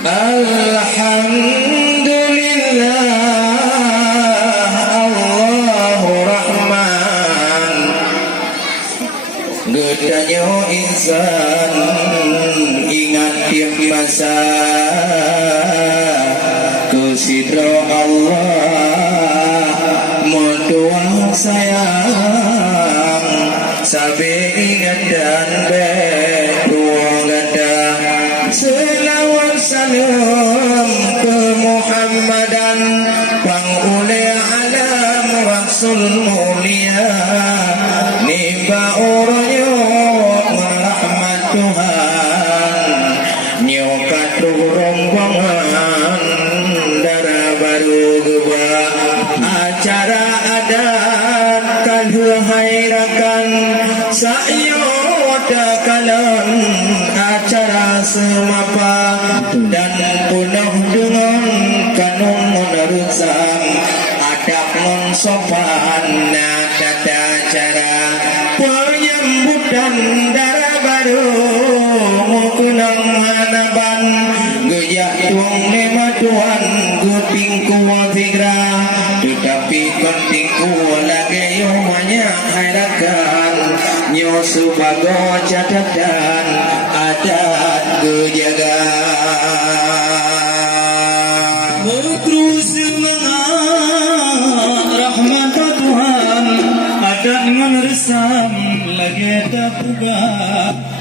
Alhamdulillah Allahu Rahman gedanyo insan ingat tiap masa kusidro Allah modoang sayang sabe ingat dan berdoa gada selawat salam ke Muhammadan pangule alam rasul mulia niba uroyo merahmat Tuhan nyokat rombongan darah baru geba acara adat kalhairakan sayo dakalan acara semapa dan penuh dengan kanun menerusam adab non sopan tata cara penyambutan darah baru mukunang hanaban gejak tuang lema tuan gutingku wafigra tetapi kontingku lagi yo banyak harakan nyo sebagai catatan adat kejaga berterus semangat rahmat Tuhan adat meresam lagi tak puga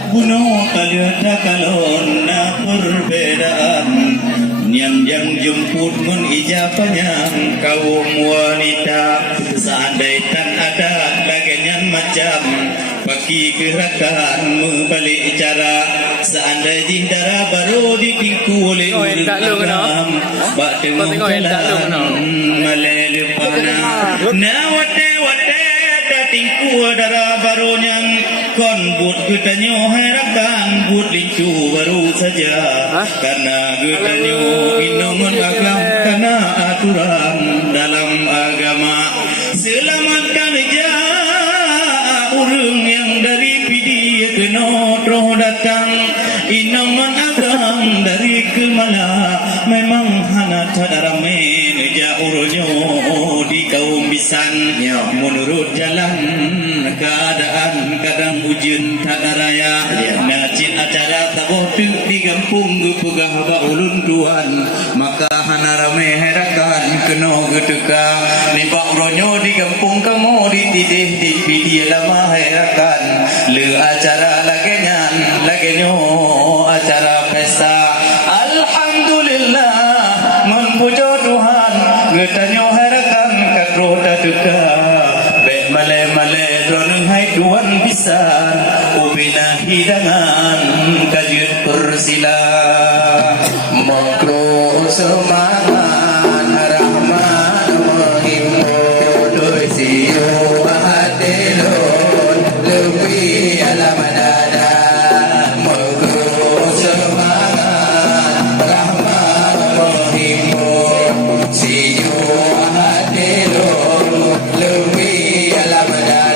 bunuh kalian kalon na perbedaan yang jemput mun ijabahnya kaum wanita seandainya ada bagian macam bagi gerakan membalik cara seandainya darah baru ditingku oleh ulama bak dengan melepana nawate tingku darah barunya kon but getanyo harakan but lincu baru saja karena getanyo inoman agam karena aturan dalam agama selamatkan ja urang yang dari pidi kena troh datang inoman agam dari kemala memang hana tadarame ja uronyo di kaum bisan menurut jalan keadaan kadang hujan tak raya najin acara taboh di kampung gepegah ba ulun tuan maka hana rame herakan kena gedeka ni ba uronyo di kampung kamu ditidih di pidi lama herakan le acara lagenyo acara pesta alhamdulillah menpuja Tuhan getanyo herakan kakro tadeka be male droneng hai tuan bisa ubina hidangan kajut persila makro semangat rahmat menghimu doi siyo adelon lebih alamadada makro semangat rahmat menghimu siyo adelon lebih alamadada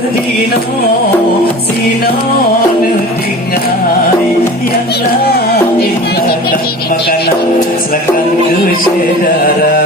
dino sino tinggai yang lain hendak makanan selangkang ke sedara.